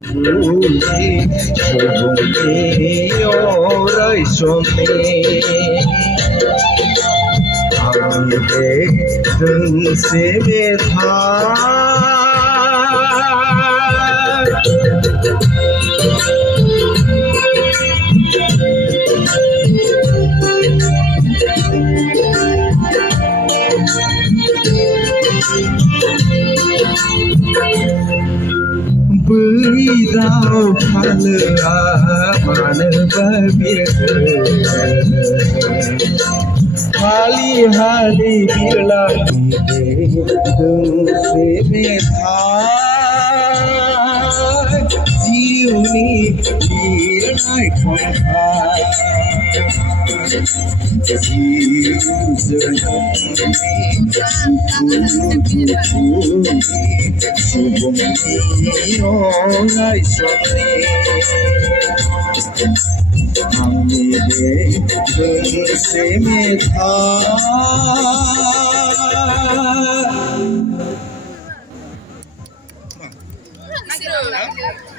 বুঝি শুভকে ওরাই শোনে আমি দেখছি মেধা Beriau kala mana berbeza Hari-hari bila hidup sebentar Jiu ni dirai kontak Jiu sendiri Subumi orai sone আমি দেখছি মেধা Masih